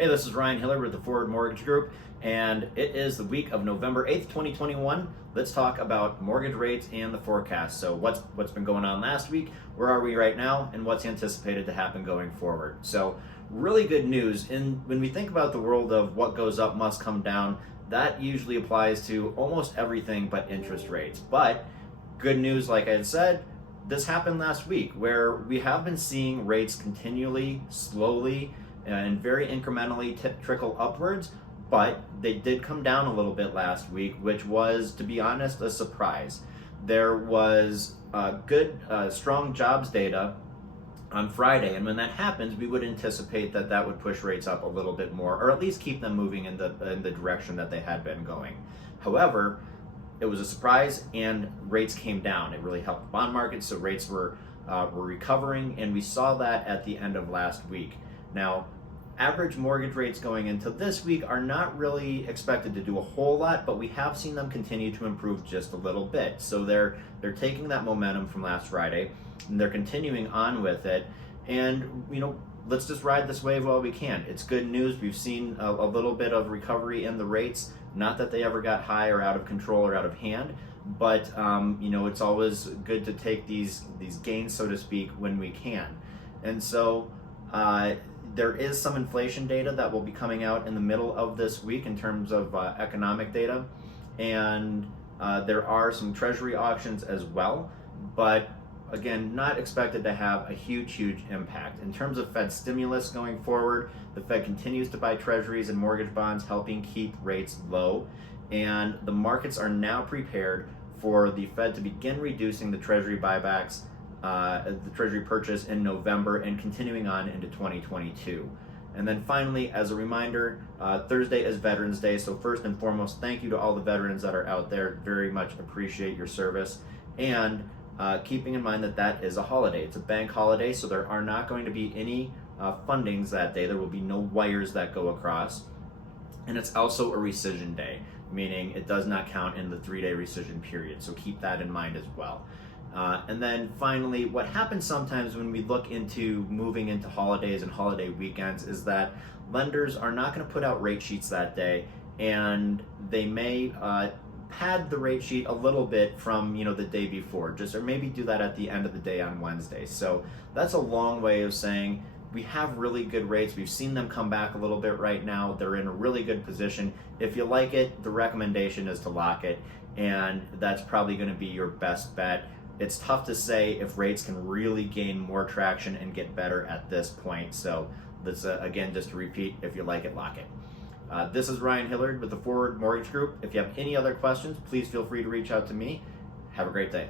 Hey, this is Ryan Hillard with the Forward Mortgage Group, and it is the week of November 8th, 2021. Let's talk about mortgage rates and the forecast. So what's been going on last week, where are we right now, and what's anticipated to happen going forward. So really good news. And when we think about the world of what goes up must come down, that usually applies to almost everything but interest rates. But good news, like I had said, this happened last week where we have been seeing rates continually, slowly, and very incrementally trickle upwards, but they did come down a little bit last week, which was, to be honest, a surprise. There was good, strong jobs data on Friday, and when that happens, we would anticipate that that would push rates up a little bit more, or at least keep them moving in the direction that they had been going. However, it was a surprise, and rates came down. It really helped the bond market, so rates were recovering, and we saw that at the end of last week. Now, average mortgage rates going into this week are not really expected to do a whole lot, but we have seen them continue to improve just a little bit. So they're taking that momentum from last Friday, and they're continuing on with it. And let's just ride this wave while we can. It's good news. We've seen a little bit of recovery in the rates. Not that they ever got high or out of control or out of hand, but it's always good to take these gains, so to speak, when we can. And so there is some inflation data that will be coming out in the middle of this week in terms of economic data, and there are some treasury auctions as well, but again, not expected to have a huge impact. In terms of Fed stimulus going forward, the Fed continues to buy treasuries and mortgage bonds, helping keep rates low, and the markets are now prepared for the Fed to begin reducing the treasury buybacks, the treasury purchase in November and continuing on into 2022. And then finally, as a reminder, Thursday is Veterans Day, so first and foremost, thank you to all the veterans that are out there. Very much appreciate your service, and keeping in mind that that is a holiday. It's a bank holiday, so there are not going to be any fundings that day. There will be no wires that go across, and it's also a rescission day, meaning it does not count in the 3-day rescission period, so keep that in mind as well. And then finally, what happens sometimes when we look into moving into holidays and holiday weekends is that lenders are not going to put out rate sheets that day, and they may pad the rate sheet a little bit from the day before, or maybe do that at the end of the day on Wednesday. So that's a long way of saying we have really good rates. We've seen them come back a little bit right now. They're in a really good position. If you like it, the recommendation is to lock it, and that's probably going to be your best bet. It's tough to say if rates can really gain more traction and get better at this point. So let's, again, just to repeat, if you like it, lock it. This is Ryan Hillard with the Forward Mortgage Group. If you have any other questions, please feel free to reach out to me. Have a great day.